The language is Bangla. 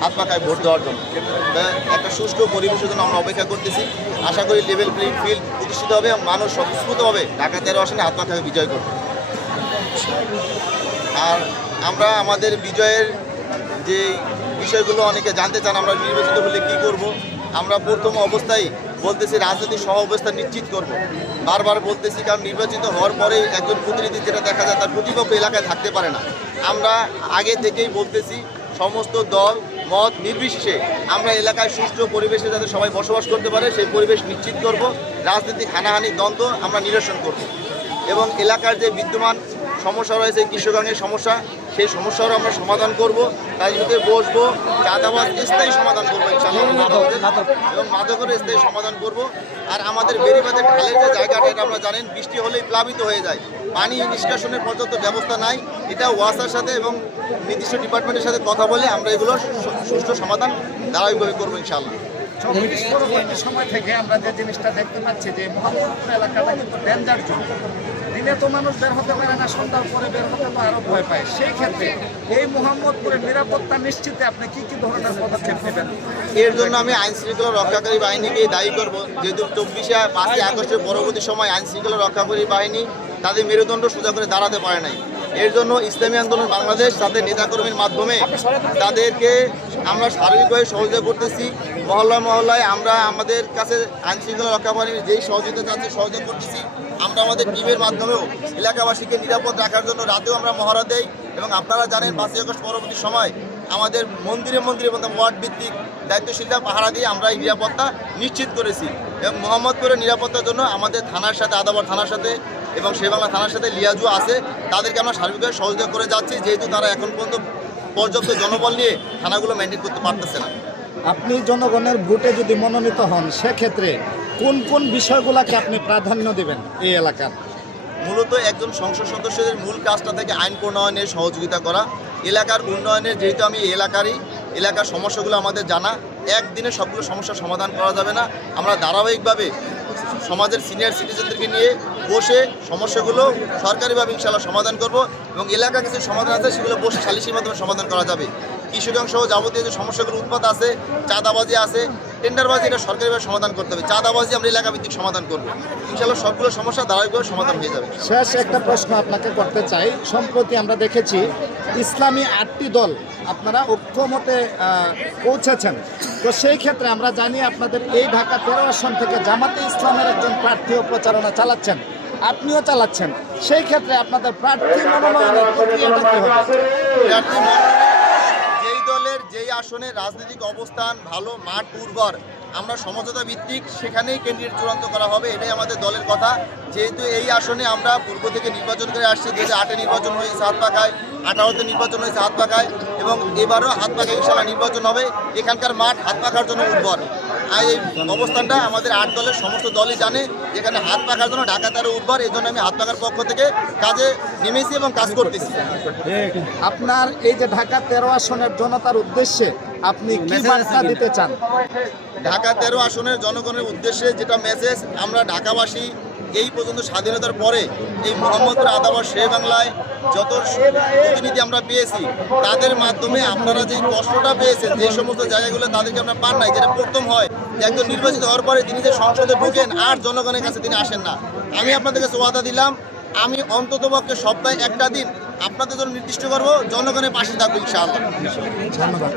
হাত পাখায় ভোট দেওয়ার জন্য। একটা সুষ্ঠু পরিবেশের জন্য আমরা অপেক্ষা করতেছি। আশা করি লেভেল প্লেইং ফিল্ড প্রতিষ্ঠিত হবে এবং মানুষ স্বতঃস্ফূর্তভাবে ঢাকা 13 আসনে হাত পাখায় বিজয় করবে। আর আমরা আমাদের বিজয়ের যে বিষয়গুলো অনেকে জানতে চান, আমরা নির্বাচিত হলে কী করব। আমরা প্রথম অবস্থায় বলতেছি রাজনৈতিক সহ অবস্থা নিশ্চিত করব। বারবার বলতেছি, কারণ নির্বাচিত হওয়ার পরেই একজন প্রতিনিধি যেটা দেখা যায় তার প্রতিপক্ষ এলাকায় থাকতে পারে না। আমরা আগে থেকেই বলতেছি সমস্ত দল মত নির্বিশেষে আমরা এলাকায় সুষ্ঠু পরিবেশে যাতে সবাই বসবাস করতে পারে সেই পরিবেশ নিশ্চিত করব। রাজনৈতিক হানাহানি দ্বন্দ্ব আমরা নিরসন করব এবং এলাকার যে বিদ্যমান সমস্যা রয়েছে কৃষকাঙ্গের সমস্যা, সেই সমস্যারও আমরা সমাধান করব। তার ভিতরে বসবো, চাঁদাবাজ স্থায়ী সমাধান করবো ইনশাআল্লাহ এবং মাদকের স্থায়ী সমাধান করব। আর আমাদের বেড়িবাঁধের ঢালের যে জায়গাটা, এটা আমরা জানেন বৃষ্টি হলেই প্লাবিত হয়ে যায়, পানি নিষ্কাশনের পর্যন্ত ব্যবস্থা নাই। এটা ওয়াসার সাথে এবং নির্দিষ্ট ডিপার্টমেন্টের সাথে কথা বলে আমরা এগুলো সুষ্ঠু সমাধান ধারাবাহিকভাবে করবো ইনশাআল্লাহ। পরবর্তী সময় থেকে আমরা যে জিনিসটা দেখতে পাচ্ছি যে মোহাম্মদপুর এলাকাটা কিন্তু ডেঞ্জার জোন। দিনে তো মানুষ বের হতে পারে না, সন্ধ্যার পরে বের হতে তো আরো ভয় পায়। সেই ক্ষেত্রে এই মোহাম্মদপুরের নিরাপত্তা নিশ্চিতে আপনি কি কি ধরনের পদক্ষেপ নেবেন? এর জন্য আমি আইন শৃঙ্খলা রক্ষাকারী বাহিনীকেই দায়ী করব। যেহেতু 5ই আগস্টের পরবর্তী সময় আইন শৃঙ্খলা রক্ষাকারী বাহিনী তাদের মেরুদণ্ড সোজা করে দাঁড়াতে পারে নাই। এর জন্য ইসলামী আন্দোলন বাংলাদেশ তাদের নেতাকর্মীর মাধ্যমে তাদেরকে আমরা সার্বিকভাবে সহযোগিতা করতেছি। মহল্লায় আমরা আমাদের কাছে আইন শৃঙ্খলা রক্ষা বাহিনীর যেই সহযোগিতা চাচ্ছে সহযোগিতা করতেছি। আমরা আমাদের টিমের মাধ্যমেও এলাকাবাসীকে নিরাপদ রাখার জন্য রাতেও আমরা মহড়া দেই এবং আপনারা জানেন 5ই আগস্ট পরবর্তী সময় আমাদের মন্দিরে এবং ওয়ার্ড ভিত্তিক দায়িত্বশীলরা পাহারা দিয়ে আমরা এই নিরাপত্তা নিশ্চিত করেছি এবং মোহাম্মদপুরের নিরাপত্তার জন্য আমাদের থানার সাথে আদাবর থানার সাথে এবং শেরবাংলা থানার সাথে লিয়াজু আছে, তাদেরকে আমরা সার্বিকভাবে সহযোগিতা করে যাচ্ছি, যেহেতু তারা এখন পর্যন্ত পর্যাপ্ত জনবল নিয়ে থানাগুলো মেনটেন করতে পারতেছে না। আপনি জনগণের ভোটে যদি মনোনীত হন সেক্ষেত্রে কোন কোন বিষয়গুলোকে আপনি প্রাধান্য দেবেন এই এলাকার? মূলত একজন সংসদ সদস্যদের মূল কাজটা থেকে আইন প্রণয়নের সহযোগিতা করা, এলাকার উন্নয়নের, যেহেতু আমি এলাকার সমস্যাগুলো আমাদের জানা, একদিনে সবগুলো সমস্যার সমাধান করা যাবে না। আমরা ধারাবাহিকভাবে সমাজের সিনিয়র সিটিজেনদেরকে নিয়ে বসে সমস্যাগুলো সরকারিভাবে ইনশাআল্লাহ সমাধান করব এবং এলাকা কিছু সমাধান আছে সেগুলো বসে সালিসির মাধ্যমে সমাধান করা যাবে। কৃষকাংশ যাবতীয় যে সমস্যাগুলো উৎপাদ আছে, চাঁদাবাজি আছে, টেন্ডারবাজি, এটা সরকারিভাবে সমাধান করতে হবে। চাঁদাবাজি আমরা এলাকা ভিত্তিক সমাধান করব ইনশাআল্লাহ, সবগুলো সমস্যা ধারাবাহিকভাবে সমাধান হয়ে যাবে। শেষ একটা প্রশ্ন আপনাকে করতে চাই। সম্প্রতি আমরা দেখেছি ইসলামী 8টি দল আপনারা ঐক্যমতে পৌঁছেছেন, তো সেই ক্ষেত্রে আমরা জানি আপনাদের এই ঢাকা 13 আসন থেকে জামাতে ইসলামের একজন প্রার্থীও প্রচারণা চালাচ্ছেন, আপনিও চালাচ্ছেন। সেই ক্ষেত্রে আপনাদের প্রার্থী মনোনয়নের প্রক্রিয়াটা কী হবে? প্রার্থী মনোনয়নে যেই দলের যেই আসনে রাজনৈতিক অবস্থান ভালো, মাঠ উর্বর, আমরা সমঝোতা ভিত্তিক সেখানেই ক্যান্ডিডেট চূড়ান্ত করা হবে, এটাই আমাদের দলের কথা। যেহেতু এই আসনে আমরা পূর্ব থেকে নির্বাচন করে আসছি, 2008-এ নির্বাচন হয়েছে হাত পাখায়, 18-তে নির্বাচন হয়েছে হাত পাখায় এবং এবারও হাত পাখায় ইনশাআল্লাহ নির্বাচন হবে। এখানকার মাঠ হাত পাখার জন্য উর্বর। আর এই অবস্থানটা আমাদের 8 দলের সমস্ত দলই জানে, যেখানে হাত পাখার জন্য ঢাকা 13 উর্বর। এই জন্য আমি হাত পাখার পক্ষ থেকে কাজে নেমেছি এবং কাজ করতেছি। আপনার এই যে ঢাকা 13 আসনের জনতার উদ্দেশ্যে আপনি কি বার্তা দিতে চান? ঢাকা 13 আসনের জনগণের উদ্দেশ্যে যেটা মেসেজ, আমরা ঢাকাবাসী এই পর্যন্ত স্বাধীনতার পরে এই মোহাম্মদপুর আদাবর শেরবাংলায় যত প্রতিনিধি আমরা পেয়েছি, তাদের মাধ্যমে আপনারা যে কষ্টটা পেয়েছেন, যে সমস্ত জায়গাগুলো তাদেরকে আপনারা পান নাই, যেটা প্রথম হয় যে একজন নির্বাচিত হওয়ার পরে তিনি যে সংসদে ঢুকেন আর জনগণের কাছে তিনি আসেন না। আমি আপনাদের কাছে ওয়াদা দিলাম, আমি অন্ততপক্ষে সপ্তাহে একটা দিন আপনাদের জন্য নির্দিষ্ট করবো, জনগণের পাশে থাকবো ইনশাআল্লাহ। ধন্যবাদ।